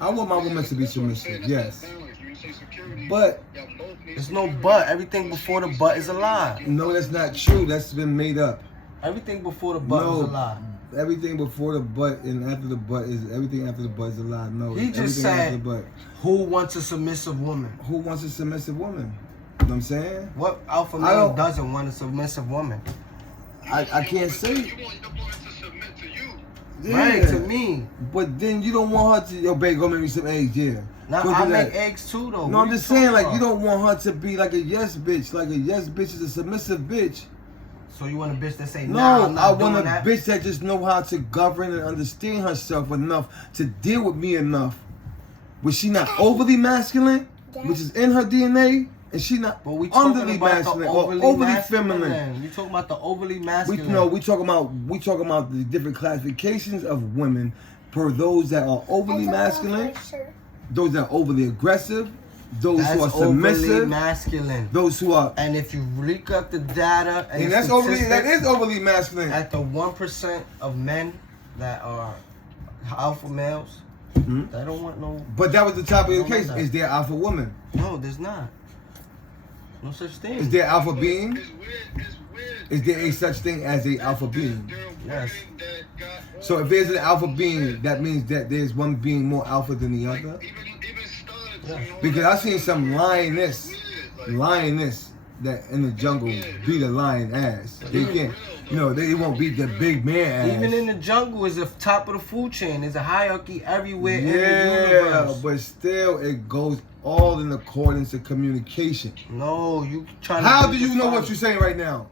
I want my woman to be submissive, yes. But there's no but. Everything before the but is a lie. No, that's not true. That's been made up. Everything before the but is a lie. Everything before the but and after the but is everything after the but is a lie. No, he just said, who wants a submissive woman? Who wants a submissive woman? You know what I'm saying? What alpha male doesn't want a submissive woman? I can't say. You want your woman to submit to you. Yeah. Right, to me. But then you don't want her to, yo, babe, go make me some eggs, yeah. Now, I make eggs too, though. No, I'm just saying, like, you don't want her to be like a yes bitch. Like, a yes bitch is a submissive bitch. So you want a bitch that say, no, I'm not I want a that? bitch that just know how to govern and understand herself enough to deal with me enough. But she not overly masculine, which is in her DNA, and she not underly masculine or overly feminine. You talking about the overly masculine? We talking about the different classifications of women for those that are overly masculine, those that are overly aggressive, those who are submissive, overly masculine. Those who are, and if you look up the data, and that is overly masculine. At the 1% of men that are alpha males, they don't want no. But that was the topic of the case. Is there alpha woman? No, there's not. No such thing. Is there alpha being? Is there a such thing as a alpha being? Yes. So if there's an alpha being, that means that there's one being more alpha than the other? Because I seen some lioness that in the jungle beat a lion ass. They can't, they won't beat the big man ass. Even in the jungle is the top of the food chain. There's a hierarchy everywhere in the universe. Yeah, but still it goes all in accordance to communication. No, you trying to... How do you know what you're saying right now?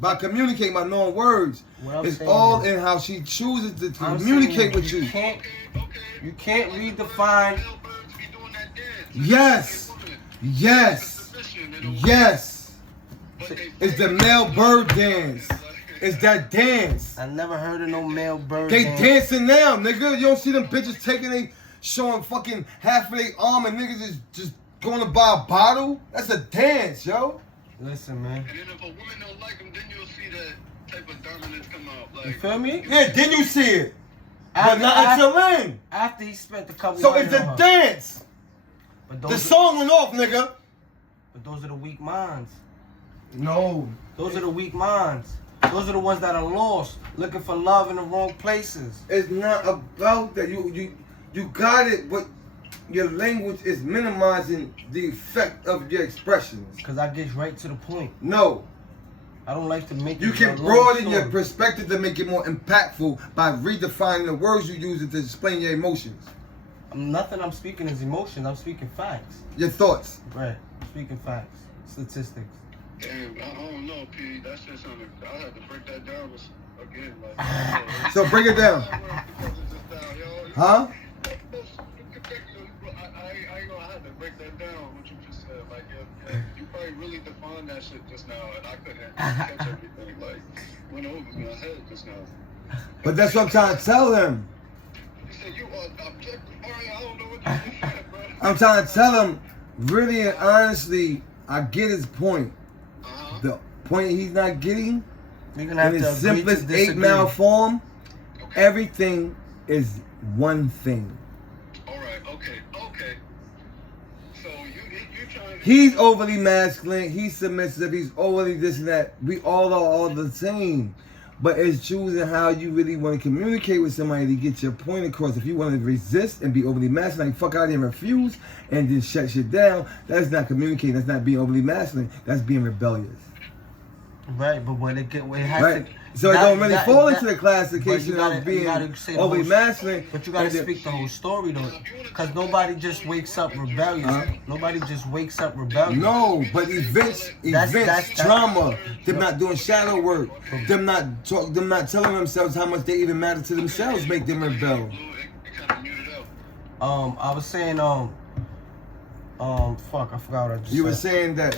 By communicating, by knowing words. It's all in how she chooses to communicate with you. You can't redefine... Yes. It's the male bird dance. It's that dance. I never heard of no male bird dance. They dancing now, nigga. You don't see them bitches showing fucking half of their arm and niggas is just going to buy a bottle? That's a dance, yo. Listen, man. And then if a woman don't like them, then you'll see that type of dominance come out. Like, you feel me? Yeah, then you see it. But not until then. After he spent a couple So it's a dance. But the song went off, nigga. But those are the weak minds. No. Those are the weak minds. Those are the ones that are lost, looking for love in the wrong places. It's not about that. You got it, but your language is minimizing the effect of your expressions. Because I get right to the point. No. I don't like to make You can broaden your perspective to make it more impactful by redefining the words you use to explain your emotions. Nothing I'm speaking is emotions. I'm speaking facts. Your thoughts. Right. I'm speaking facts. Statistics. Damn, I don't know, P. That's just something. I had to break that down again. Like, so break it down. Huh? I had to break that down, what you just said. Like, you probably really defined that shit just now, and I couldn't catch everything. Like, went over my head just now. But that's what I'm trying to tell him. You said you are objective. I don't know what you just said, bro. I'm trying to tell him, really and honestly, I get his point. The point he's not getting, in his simplest 8-mile form, everything is one thing. Alright, okay. So you trying... He's overly masculine, he's submissive, he's overly this and that. We all are all the same. But it's choosing how you really want to communicate with somebody to get your point across. If you want to resist and be overly masculine, like fuck out and refuse and then shut shit down, that's not communicating, that's not being overly masculine, that's being rebellious. Right, but when it has right. to... So it don't really fall into the classification of being overly masculine. But you gotta speak the whole story though. Because nobody just wakes up rebellious. Nobody just wakes up rebellious. No, but events, trauma, them not doing shadow work, them not telling themselves how much they even matter to themselves make them rebel. I was saying, fuck, I forgot what I just said. You were saying that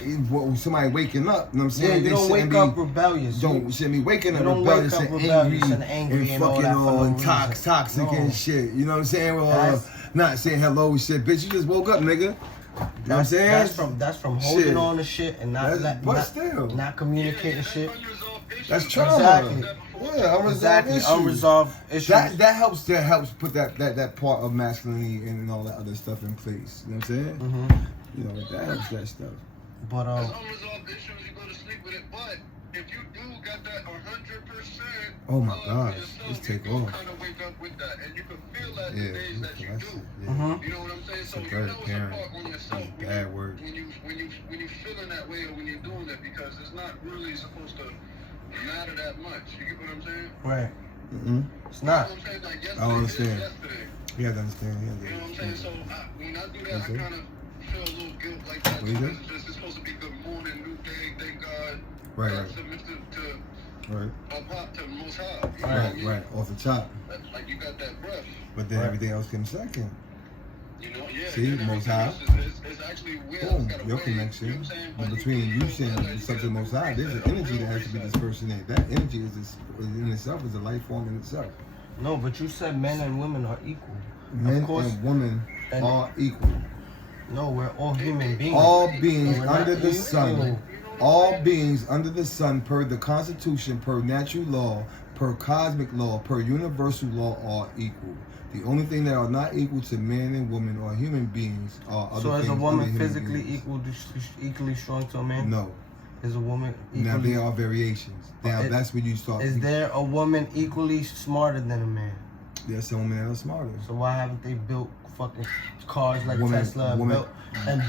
somebody waking up, you know what I'm saying? Yeah, you don't wake up rebellious. You shouldn't be waking up rebellious and angry and fucking toxic and shit. You know what I'm saying? Well, not saying hello shit, bitch. You just woke up, nigga. You know what I'm saying? That's from holding on to shit and not communicating shit. That's trauma. Exactly. Yeah, unresolved Exactly. issues. Unresolved issues. That helps put that part of masculinity and all that other stuff in place. You know what I'm saying? Mm-hmm. You know, that helps that stuff. But There's unresolved issues, you go to sleep with it, but if you do got that 100%, oh my gosh, yourself, let's take you off. kind of wake up with that, and you can feel that Yeah, the days that you that's do. it. Yeah. Mhm. You know what I'm saying? So It's you very know it's a apparent. part on yourself It's bad word. when you feeling that way or when you're doing it, because it's not really supposed to matter that much. You get what I'm saying? right. Mm-hmm. It's You know not. what I'm saying? Like I yesterday don't understand. is yesterday. You have to understand. You know what I'm saying? So when I do that, That's I it. kind of feel a little guilt like that. What you do? It's supposed to be good morning, new day, thank God. Right, God right. submissive to Right, to the Most High. You know what I right, mean? right. Off the top. Like you got that breath. But then Right. everything else comes second. You know, yeah. See, and Most everything High. else is actually weird. Boom, It's got a your way, connection. You know what I'm saying? But But between you saying feel the that subject you Most High, there's an get a energy that real has to be reset. dispersonate. That energy is in itself is a life form in itself. No, but you said men and women are equal. Men Of course. and women And- are equal. No, we're all human beings. All beings We're not under the equal. sun. All beings under the sun, per the Constitution, per natural law, per cosmic law, per universal law, are equal. The only thing that are not equal to man and woman or human beings are other So things. is a other woman human physically beings. equally strong to a man? No. Is a woman Now equally? there are variations. Now Is- that's when you start. Is there a woman equally smarter than a man? There's some women that are smarter. So why haven't they built fucking cars like Women- Tesla and women-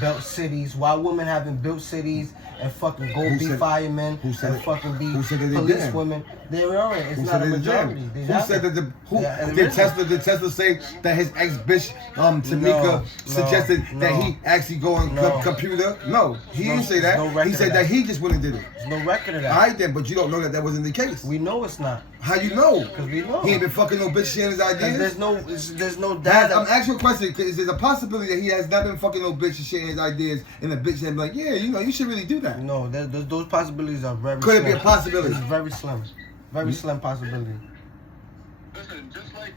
built cities? Why women haven't built cities and fucking go Who be said- firemen who said and it- fucking be who said that they police didn't? women? They are. It's Who not said a they majority. didn't? They Who haven't. said that Yeah, it did is. Tesla say that his ex bitch Tamika No, suggested that no. he actually go on No. computer? No, he No, didn't say there's that. no record He said of that that. he just went and did it. There's no record of that. I did, but you don't know that that wasn't the case. We know it's not. How you know? Cause we know. He ain't been fucking no bitch sharing his 'Cause ideas. there's no I'm data. asking you a question. Is there a possibility that he has not been fucking no bitch and sharing his ideas, and the bitch and be like, yeah, you know, you should really do that? No, those possibilities are very Could it slim. be a possibility? It's very slim. Very slim possibility. Listen, just like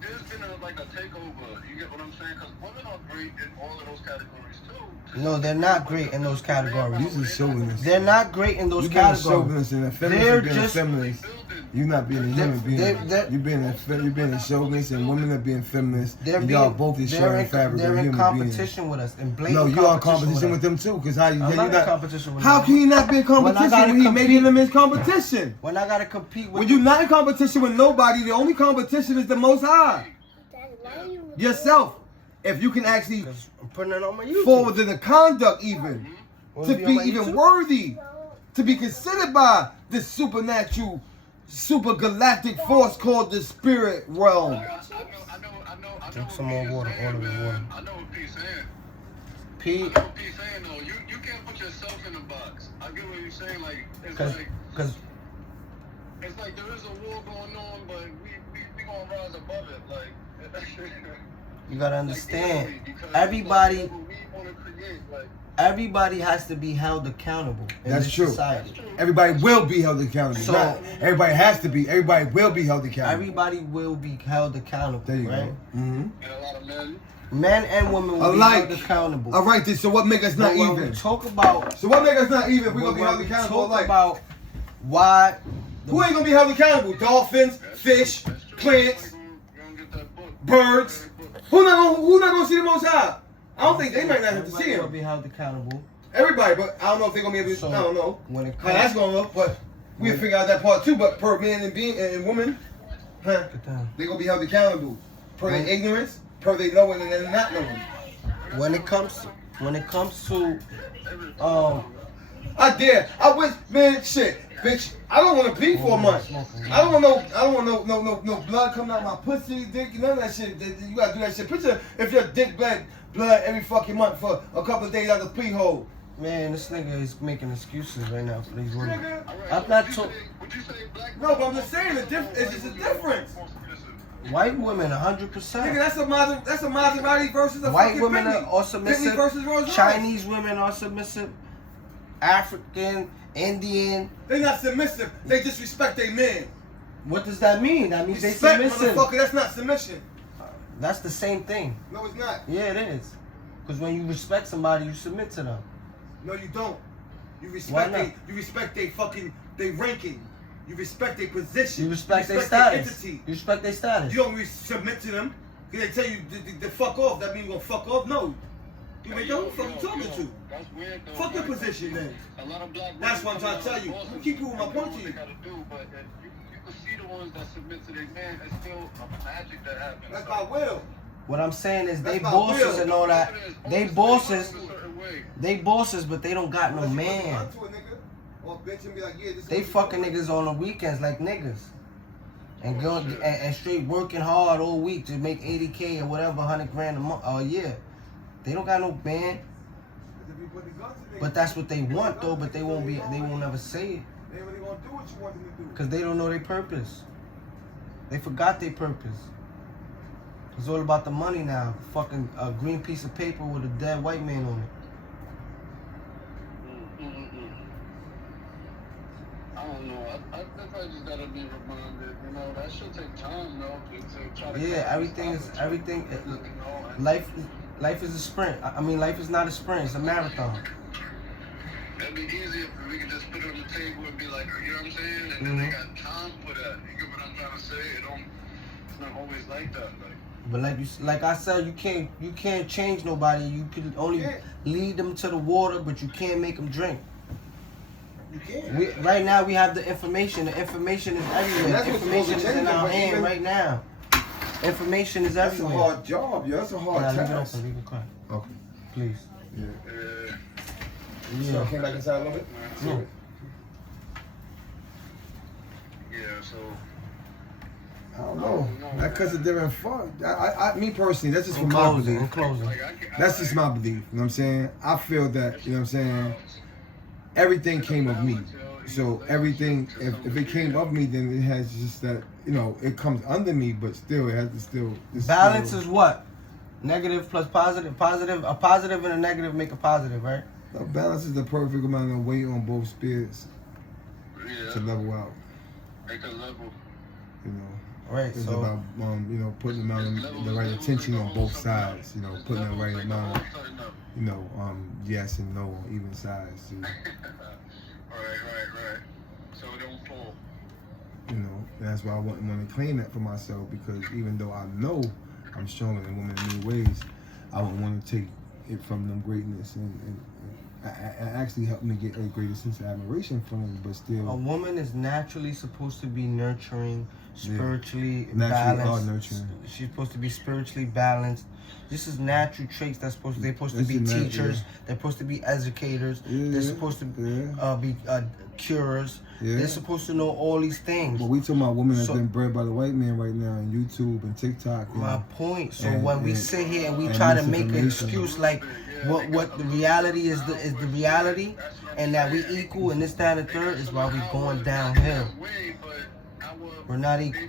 there's been like a takeover. You get what I'm saying? Because women are great in all of those categories too. No, they're not great in those categories. You just chauvinists. They're not great in those You being a categories. chauvinist and a feminist. They're You being a just- feminist. You not being a human being. they're- You being a chauvinist, and women are being feminists. They're And being, y'all both is they're sharing in, fabric they're of in human competition with us, in beings. blatant No, you are in competition with us. them too. Because how you? I'm you not in competition with How them. can you not be in competition gotta when he compete- making them in competition? When I gotta compete with When you're not in competition with nobody, the only competition is the Most High. Yourself. If you can actually 'Cause I'm putting it on my YouTube. fall within the conduct even, Wanna to be be on my even YouTube? worthy, to be considered by this supernatural, super galactic force called the spirit realm. I know. Drink some more water, all of the water. I know what P's saying. P, I know what P's saying though. You can't put yourself in a box. I get what you're saying. Like it's cause, like cause it's like there is a war going on, but we gonna rise above it. Like you gotta like, understand, literally, because, everybody, like, whatever we wanna create, like everybody has to be held accountable in That's this true. society. Everybody will be held accountable. So- Not everybody has to be. Everybody will be held accountable. Everybody will be held accountable, There you right? go. Mm-hmm. and a lot of men. Men and women will Alike. be held accountable. All right, then. So what make us not But when even? we talk about, So what make us not even? We but gonna be when held we accountable. talk Like about why, who ain't gonna be held accountable? Dolphins, fish, That's true. plants, You're gonna get that book. birds. Who not gonna see the Most High? I don't think they might not have to everybody see will him. be held accountable. Everybody, but I don't know if they're gonna be able to. So, I don't know When it how that's comes, gonna look, but we'll figure out that part too. But per man and being and woman, huh? They gonna be held accountable per their ignorance, per they knowing and they not knowing. when it comes to, I dare. I wish, man. Shit, bitch. I don't want to pee for a month. I don't want no blood coming out my pussy, dick, none of that shit. You gotta do that shit. Picture if your dick bled blood every fucking month for a couple of days out the pee hole. man, this nigga is making excuses right now for these women. Nigga. All right, I'm so not would talking. you say black? No, but I'm just saying it's just a difference. White women, Nigga, 100%. that's a Maserati versus a White fucking women Bentley. are Bentley submissive. versus Rolls Royce. Chinese women are submissive. African, Indian. They not submissive. They just respect their men. What does that mean? That means they Respect, submissive. motherfucker. That's not submission. That's the same thing. No, it's not. Yeah, it is. Because when you respect somebody, you submit to them. No, you don't. You Why respect not? they. You respect they fucking they ranking. You respect their position. You respect their their status. entity. You respect their status. You don't submit to them. They tell you to fuck off. That means you gonna fuck off? No. You make who the fuck you talking to? That's weird though. Fuck your position then. A lot of black That's what I'm trying to tell you. bosses, I'm keep proving my they know point what to they you. gotta do, but you can see the ones that submit to their man. It's still a magic that happens. That's my will. What I'm saying is they That's my bosses will. and all that. They bosses. A certain way. They bosses, but they don't got no Unless you man. run to a nigga or bitch and be like, yeah, this is They what you fucking doing. niggas on the weekends like niggas. And going and straight working hard all week to make 80K or whatever, 100 grand a month or a year. They don't got no man. But that's what they want though, but they won't ever say it. They ain't really gonna do what you want them to do. Because they don't know their purpose. They forgot their purpose. It's all about the money now. Fucking a green piece of paper with a dead white man on it. I don't know. I think I just gotta be reminded. You know, that should take time, though, to try to. Yeah, everything. Life is a sprint. I mean, life is not a sprint. It's a marathon. It'd be easier if we could just put it on the table and be like, you know what I'm saying? And then they got time for that. You get what I'm trying to say? It's not always like that. But like I said, you can't change nobody. You can only lead them to the water, but you can't make them drink. You can't. Right now we have the information. The information is everywhere. The information is in our hand right now. Information is That's everywhere. a hard job, yo. That's a hard Leave it task. open. Leave it quiet. Okay. Please. Yeah. So I came back inside a little bit? No. Yeah, so. I don't know. That cuts a different fuck. Me personally, that's just from In my closing. belief. Closing. That's just my belief. You know what I'm saying? I feel that, you know what I'm saying, everything came of me. So everything, if it came of me, then it has just that, you know, it comes under me, but still, it has to still. Balance is what? Negative plus positive. Positive. A positive and a negative make a positive, right? No, balance is the perfect amount of weight on both spirits to level out. Make a level. You know. Right. It's So about you know, putting them out in the right attention on both sides. You know, putting the right amount. You know, yes and no on even sides too. Right. So it don't fall. You know, that's why I want to claim that for myself, because even though I know I'm stronger than women in many ways, I would want to take it from them greatness and actually help me get a greater sense of admiration from them, but still. a woman is naturally supposed to be nurturing, spiritually Naturally balanced. nurturing. She's supposed to be spiritually balanced. This is natural traits they're supposed to be This is teachers. yeah. They're supposed to be educators. They're supposed to be curers. Yeah. They're supposed to know all these things. But we talking about women that's So- been bred by the white man right now on YouTube and TikTok. And, My point. So and- when we and- sit here and we and try to make an misinformation. excuse like what the reality is the reality, and that we equal and this, that, and the third is why we going downhill. We're not equal.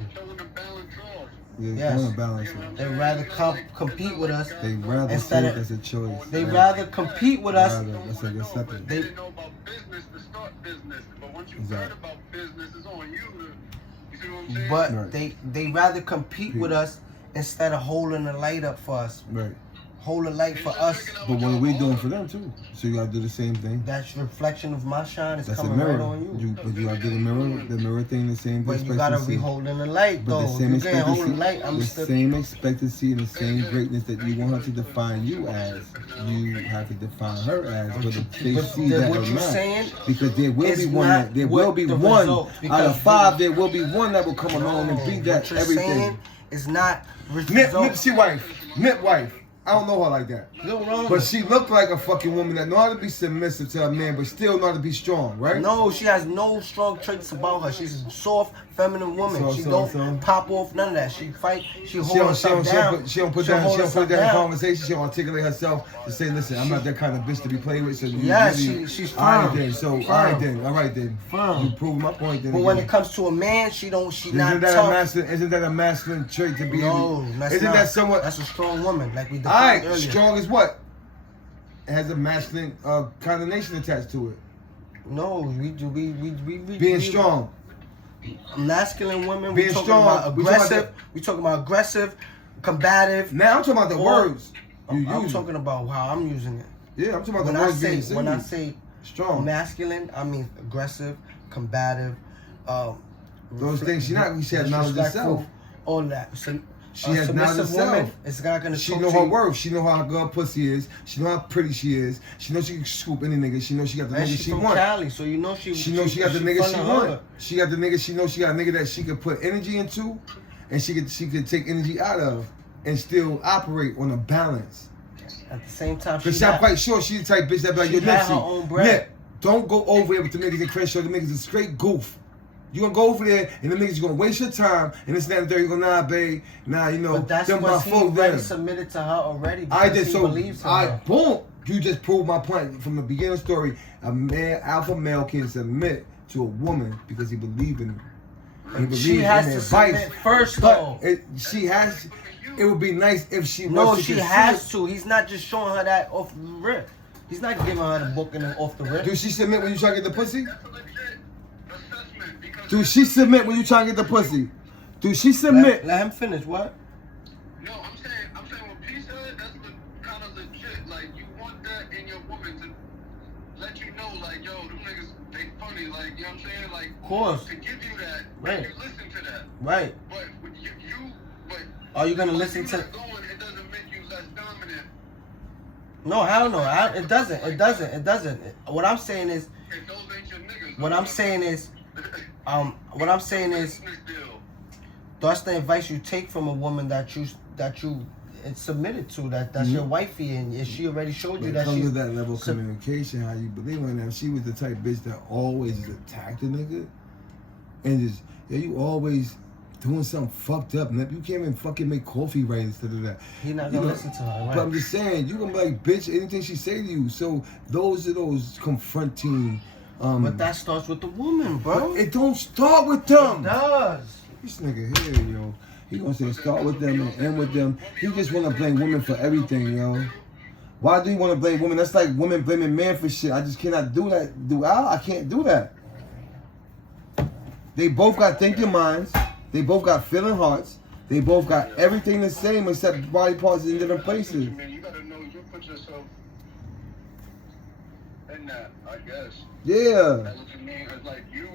yeah, Yes. going to balance it. They'd rather compete with us. They rather Instead see of- it as a choice. They rather compete with us. That's like acceptance. They didn't know about business to start business, but once you learn about business, it's on you to. You see what I'm saying? But Right. they rather compete with us instead of holding the light up for us. Right. Hold a light for us. But what are we doing for them too? So you gotta do the same thing. That reflection of my shine is That's a coming right mirror. on you. But you gotta do the mirror thing, the same But you gotta be expectancy. holding the light But though. the If same you can't hold the expectancy, light, I'm the still. same expectancy and the same greatness that you want her to define you as, you have to define her as, whether they But see that what or you not. saying Because there will is be one. not There will what be the one result, out because of five. There will be one that will come along and be that what you're everything. saying is not Nip result. wife. I don't know her like that. No wrong. But she looked like a fucking woman that know how to be submissive to her man, but still know how to be strong, right? No, she has no strong traits about her. She's a soft, feminine woman. She don't pop off none of that. She fight. She hold herself down. She don't put that in the conversation. She don't articulate herself to say, listen, I'm not that kind of bitch to be played with. So you really, she's firm. All right then. So Firm. all right then. All right then. Firm. You prove my point then. But when it comes to a man, she not isn't that tough. isn't that a masculine trait to be? No, that's isn't not. that somewhat? That's a strong woman, like we All defined right, earlier. strong is what? It has a masculine connotation attached to it. No, we Being strong. Masculine women. Being We talking strong. about We talking about aggressive. We talking about aggressive, combative. Now I'm talking about the Or- words. You I'm use. talking about how I'm using it. Yeah, I'm talking about When the I words being say serious. when I say strong. masculine, I mean aggressive, combative, Those things she not. She has knowledge of self. All that. So, She has knowledge of self. It's not gonna. She know her worth. She know how good pussy is. She know how pretty she is. She know she can scoop any nigga. She know she got the nigga she want. Cali, so you know She know she got the nigga she want. She got the nigga. She know she got a nigga that she could put energy into, and she could take energy out of, and still operate on a balance. At the same time, Cause I'm quite sure she's the type bitch that be like, yo, Nipsey, Nip, don't go over there with the niggas in Crenshaw. The niggas is straight goof. You gonna go over there and the niggas gonna waste your time and this and that and there. You go, nah, babe, nah, you know. But that's them what he already submitted to her already. I did, he so believes in I her. boom. You just proved my point from the beginning of the story. A man, alpha male, can submit to a woman because he believes in her. He believes She has in to advice. submit first, But though. she has. It would be nice if she No, was to she consider- has to. He's not just showing her that off the rip. He's not giving her the book and then off the rip. Do she submit when you try to get the pussy? That's a legit assessment because Do she submit when you try to get the pussy? Do she submit? Let him finish. What? no, I'm saying what P said, that's kind of legit. Like you want that in your woman to let you know, like, yo, them niggas, they funny, like, you know what I'm saying? Like, Of course. to give you that, Right. you listen to that. Right. But but Are you gonna when listen you to? not going, it doesn't make you less dominant. No, hell no. It doesn't. It doesn't. It doesn't. What I'm saying is. If those ain't your niggas. What I'm saying is. What I'm saying is. Business deal. That's the advice you take from a woman that you it's submitted to. That's your wifey, and she already showed you When it that comes she's to that level of communication, how you believe in that. If she was the type of bitch that always attacked the nigga, and just, yeah, you always doing something fucked up, Nip. You can't even fucking make coffee right instead of that. He not You gonna know, listen to her, But I'm right? just saying, you gonna be like, bitch, anything she say to you. So those are those confronting. But that starts with the woman, bro. But it don't start with It them. does. This nigga here, yo. He gonna say start with them and end with them. He just wanna blame women for everything, yo. Why do you wanna blame women? That's like women blaming men for shit. I just cannot do that. I can't do that. They both got thinking minds. They both got feeling hearts. They both got everything the same except body parts in different places. Man, you gotta know you put yourself in that, I guess. Yeah. That's what you mean. It's like you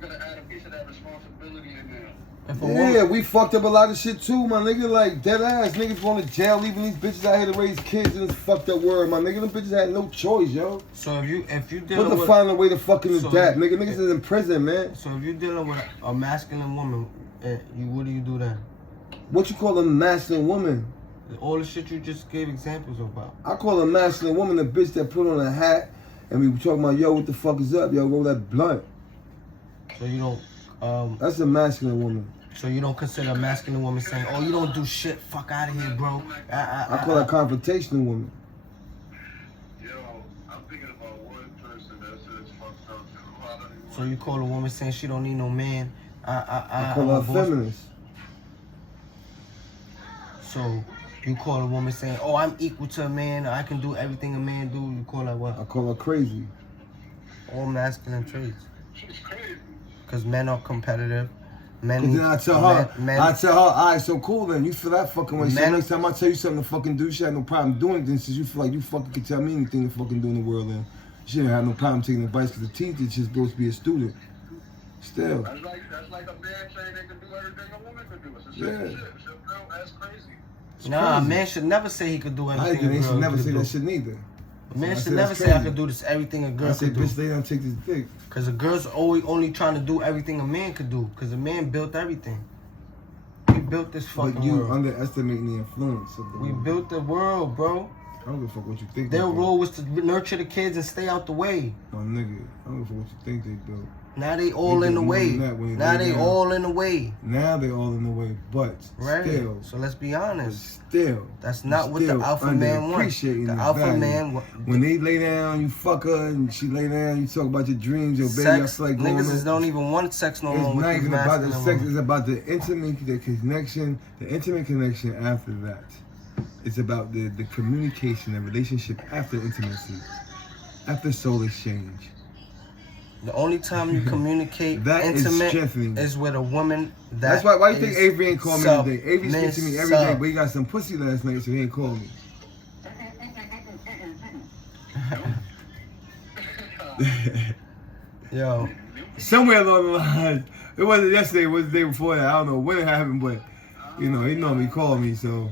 gotta add a piece of that responsibility in there. If a Yeah, woman, we fucked up a lot of shit too, my nigga. Like, dead ass. Niggas going to jail, leaving these bitches out here to raise kids in this fucked up world, my nigga. Them bitches had no choice, yo. so if you What dealing the with final way to fucking So- adapt, nigga? Niggas is in prison, man. so if you're dealing with a masculine woman, what do you do then? What you call a masculine woman? All the shit you just gave examples about. I call a masculine woman a bitch that put on a hat and we talking about, yo, what the fuck is up? Yo, roll that blunt. So you don't That's a masculine woman. so you don't consider a masculine woman saying, "Oh, you don't do shit. Fuck out of here, bro." I call that confrontational woman. Yo, I'm thinking about one person that says fucked up too. I don't even So you call a woman saying she don't need no man. I call her I'm a a boss. feminist. So you call a woman saying, "Oh, I'm equal to a man. I can do everything a man do." You call her I what? call her crazy. All masculine traits. She's crazy. Because men are competitive. Men. Cause then I tell her, men, all right, so cool then. You feel that fucking way. So Men- next time I tell you something to fucking do, you should have no problem doing it then, since you feel like you fucking can tell me anything to fucking do in the world then. You shouldn't have no problem taking advice because the teacher's just supposed to be a student. Still. That's like a man saying they can do everything a woman can do. It's the same Yeah. shit. It's a real ass crazy. It's Nah, crazy. man should never say he could do I anything. think they a should girl never could say do. that shit neither. Man I should said never that's say I crazy. could do this everything a I girl say, could do. bitch, they don't take this dick. Because a girl's always only trying to do everything a man could do. Because a man built everything. We built this fucking But you world. underestimate the influence of the We woman. built the world, bro. I don't give a fuck what you think. Their they built. role was to nurture the kids and stay out the way. No, nigga, I don't give a fuck what you think they built. Now they all They in the did more way. than that when they Now lay they down. all in the way. Now they all in the way, but Right. still, So let's be honest. still, That's not what the still alpha man wants. underappreciating The the alpha value. man When they lay down, you fuck her, and she lay down, you talk about your dreams, your baby, I sex. feel like going Niggas on. is don't even want sex no more It's with not these even about the masculine sex, women. it's about the intimate connection after that. It's about the communication, the relationship after intimacy, after soul exchange. The only time you communicate That is intimate strengthening. is with a woman that That's why you think is Avery ain't called me today? Avery speaks to me every day, but he got some pussy last night, so he ain't called me. Yo, somewhere along the line. It wasn't yesterday. It was the day before that. I don't know when it happened, but you know, he normally call me, so